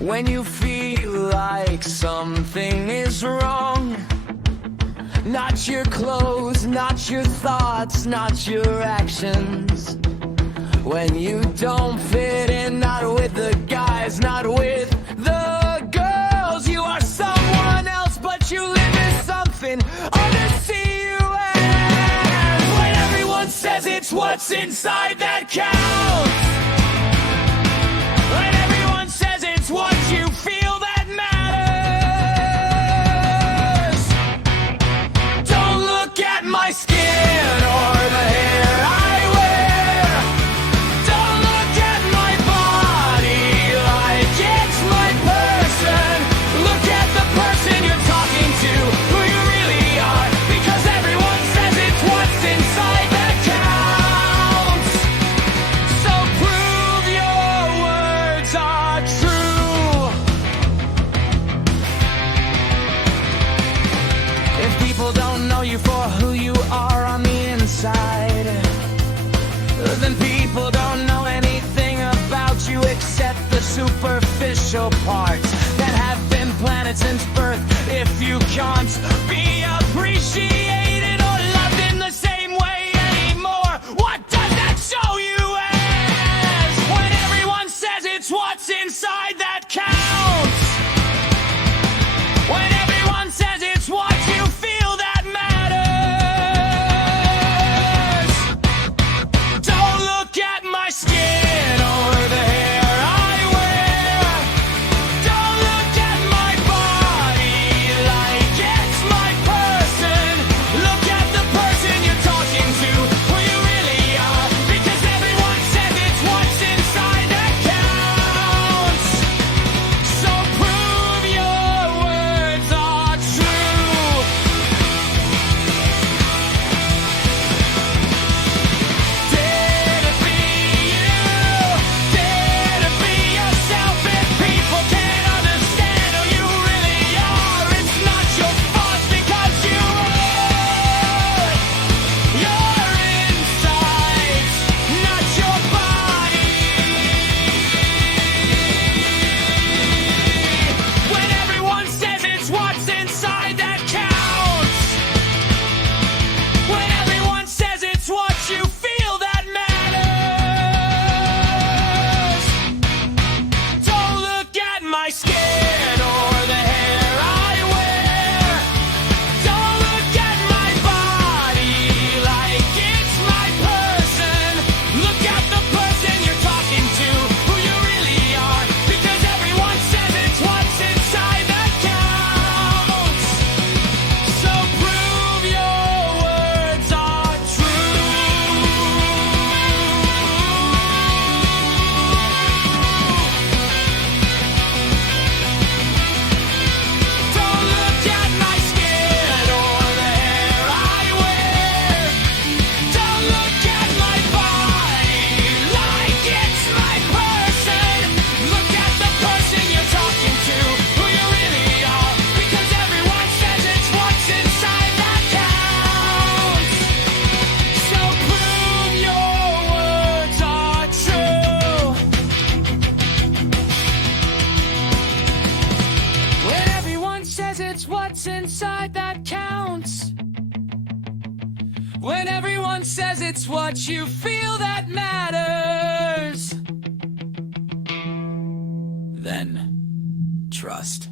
When you feel like something is wrong, not your clothes, not your thoughts, not your actions. When you don't fit in, not with the guys, not with the girls. You are someone else, but you live in something others see you as. When everyone says it's what's inside that counts. When everyone says it's what you feel that matters. Don't look at my skin or the hair I wear. Don't look at my body like it's my person. Look at the person you're talking to, who you really are, because everyone says it's what's inside that counts. So prove your words are true. If people don't know you for who you are on the inside, then people don't know anything about you except the superficial parts that have been planted since birth. If you can't be appreciated or loved in the same way anymore, what does that show you as? When everyone says it's what's inside that counts. When everyone says it's what you feel that matters. Don't look at my skin or the hair I wear. Don't look at my body like it's my person. Look at the person you're talking to, who you really are, because everyone says it's what's inside that counts. So prove your words are true. Dare to be you, dare to be yourself. If people can't understand who you really are, it's not your fault, because you are your insides, not your body. When everyone says it's what's inside that counts. When everyone says it's what you feel that matters. Don't look at my skin or the hair I wear. Don't look at my body like it's my person. Look at the person you're talking to, who you really are, because everyone says it's what's inside that counts. So prove your words are true. Don't look at my skin or the hair I wear. Don't look at my body like it's my person. Look at the person you're talking to, who you really are, because everyone says it's what's inside that counts. So prove your words are true. When everyone says it's what's inside that counts. When everyone says it's what you feel that matters, then trust.